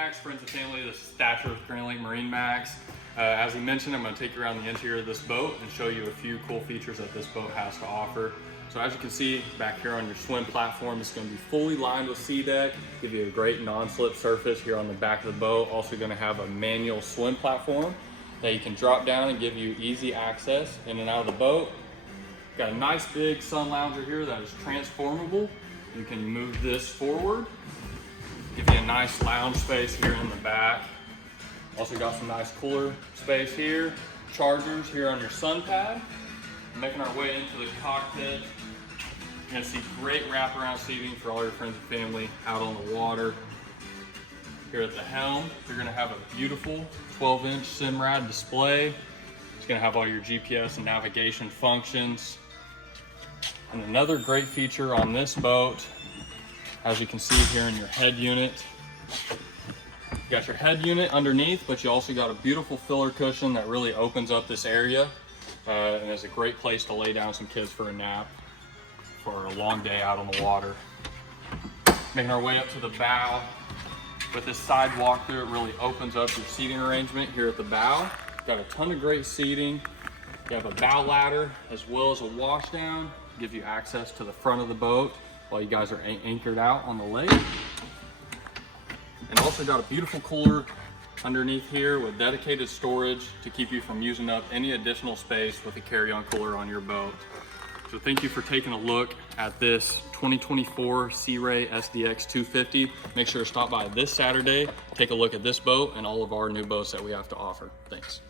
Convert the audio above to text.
MarineMax, friends and family. This is Thatcher with MarineMax. As he mentioned, I'm going to take you around the interior of this boat and show you a few cool features that this boat has to offer. So as you can see back here on your swim platform, it's going to be fully lined with sea deck, give you a great non-slip surface here on the back of the boat. Also going to have a manual swim platform that you can drop down and give you easy access in and out of the boat. Got a nice big sun lounger here that is transformable. You can move this forward, give you a nice lounge space here in the back. Also got some nice cooler space here, chargers here on your sun pad. Making our way into the cockpit, you're gonna see great wraparound seating for all your friends and family out on the water. Here at the helm, you're gonna have a beautiful 12-inch Simrad display. It's gonna have all your GPS and navigation functions. And another great feature on this boat, as you can see here in your head unit, you got your head unit underneath, but you also got a beautiful filler cushion that really opens up this area and is a great place to lay down some kids for a nap for a long day out on the water. Making our way up to the bow. With this side walk-through, it really opens up your seating arrangement here at the bow. Got a ton of great seating. You have a bow ladder as well as a washdown. Give you access to the front of the boat while you guys are anchored out on the lake. And also got a beautiful cooler underneath here with dedicated storage to keep you from using up any additional space with a carry-on cooler on your boat. So thank you for taking a look at this 2024 Sea Ray SDX 250. Make sure to stop by this Saturday, take a look at this boat and all of our new boats that we have to offer. Thanks.